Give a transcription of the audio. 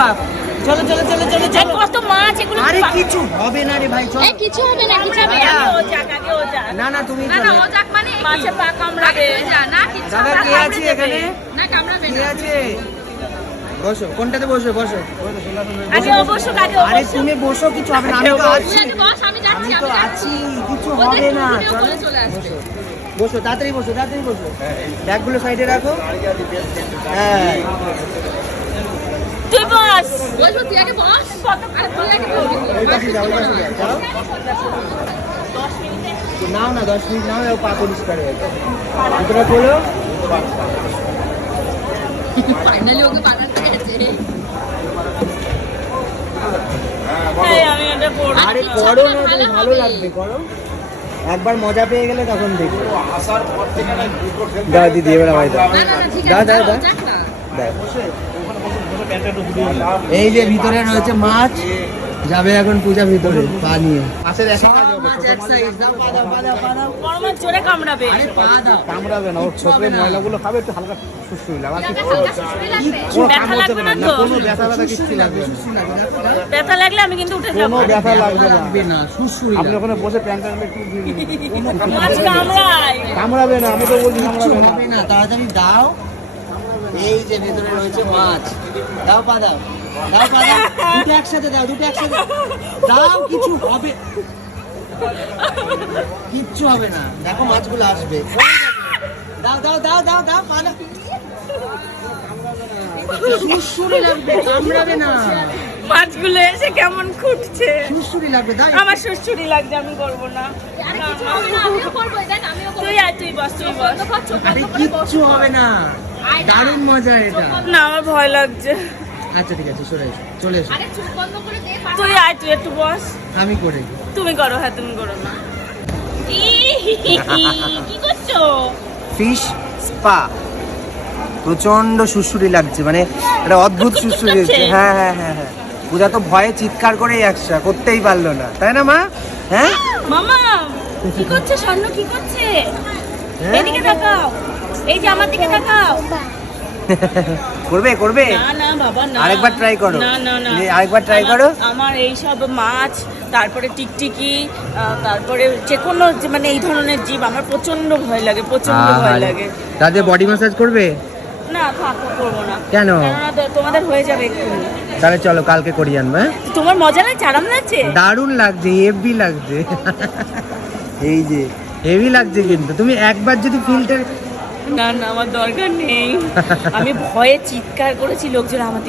পাক। চলো চলো চলো চলো চলো। কত মাছ এগুলো। আরে কিছু হবে না রে ভাই, চলো। এই কিছু হবে না, কিছু হবে না। ও যাক, আগে ও যাক। না না তুমি না না, ও যাক মানে মাছে পা কামড়াবে। না কিছু দাদা কে আছে এখানে? না কামড়াবে কে না। আছে? বসো, কোনটাতে বসো? বসো। আগে অবশ্য আগে আরে অবশ্য। তুমি বসো, কিছু হবে না, আমি তো আছি। তুই আগে বস, আমি যাচ্ছি, আমি তো আছি, কিছু হবে না। চলো বসো বসো, তাড়াতাড়ি বসো, তাড়াতাড়ি বসো। ব্যাগগুলো সাইডে রাখো। হ্যাঁ তুই বস। বসো, তুই আগে বস। আরে তুই আগে বস। ওই পাশে যাও, ওই পাশে যাও, যাও। নাও না, 10 মিনিট নাও, যাও, পা পরিষ্কার হয়ে যাবে। ভিতরে খোলো। ফাইনালি ওকে বানাতে গেছে। আমি এটা পড়ব। আরে করো না, তুমি ভালো লাগবে, করো। একবার মজা পেয়ে গেলে তখন দেখো। দাও দিদি, এবার ভাই দাও। না না না, ঠিক দাও আছে। দাও দাও যাক না। এই যে ভিতরে রয়েছে মাছ, যাবে এখন পূজা ভিতরে পা নিয়ে। মাছের এক সাইজ দাও, পা দাও, পা দাও, পা দাও। বড় মাছ জোরে কামড়াবে। আরে পা দাও। কামড়াবে না, ওর ছোকরে ময়লাগুলো খাবে, একটু হালকা সুস্থ লাগবে। আর কিছু হালকা সুসুরি লাগবে। কোনো ব্যথা কাম লাগবে করতে না পারবে না, তো? কোনো ব্যথা ব্যথা কিচ্ছু লাগবে না, ব্যথা লাগলে আমি কিন্তু উঠে যাবো। কোনো ব্যথা লাগবে না। লাগবে না, সুসুরি আপনি লাগবে। ওখানে বসে প্যান্ট টানলে একটু কোনো মাছ কামড়ায়। কামড়াবে না, আমি তো বলছি কিচ্ছু কামড়াবে না। হবে না, তাড়াতাড়ি দাও। এই যে ভেতরে রয়েছে মাছ, দাও পা দাও, দাও পা দাও, দুটো একসাথে দাও, দুটো একসাথে দাও, কিছু হবে, কিচ্ছু হবে না, দেখো মাছগুলো আসবে। দাও দাও দাও দাও দাও, পা দাও। সুসুরি লাগবে, কামড়াবে না, মাছগুলো এসে কেমন খুঁটছে। সুসুরি লাগবে, দাও। আমার শ্বশুরই লাগছে, আমি করবো না। তুই আয়, তুই বস, তুই বস। আরে কিচ্ছু হবে না, দারুণ মজা এটা। না আমার ভয় লাগছে। আচ্ছা ঠিক আছে, সরে এসো, চলে এসো, তুই আয়, তুই একটু বস। আমি করে। তুমি করো, হ্যাঁ তুমি করো না। কি করছো? ফিশ স্পা, প্রচন্ড সুসুরি লাগছে, মানে একটা অদ্ভুত খুব সুসুরি লাগছে? হচ্ছে। হ্যাঁ হ্যাঁ হ্যাঁ হ্যাঁ, পূজা তো ভয়ে চিৎকার করেই একসা করতেই পারলো না, তাই না মা? হ্যাঁ মামা কি করছে? স্বর্ণ কি করছে? হ্যাঁ? এদিকে তাকাও, এই যে আমার দিকে তাকাও। করবে করবে, না না বাবা না, আরেকবার try করো। না না না, আরেকবার try আমার- করো। আমার এই সব মাছ, তারপরে টিকটিকি, তারপরে যে কোনো মানে এই ধরনের জীব আমার প্রচন্ড ভয় লাগে, প্রচন্ড ভয় লাগে। তাদের বডি ম্যাসাজ করবে? না থাকো, করবো না। কেন? কেননা তোমাদের হয়ে যাবে এক্ষুনি। তাহলে চলো কালকে করিয়ে আনবো। হ্যাঁ? তোমার মজা লাগছে, আরাম লাগছে? দারুণ লাগছে, হেভি লাগছে। এই যে হেভি লাগছে, কিন্তু তুমি একবার যদি ফিল্টার না না, আমার দরকার নেই। আমি ভয়ে চিৎকার করেছি, লোকজন আমার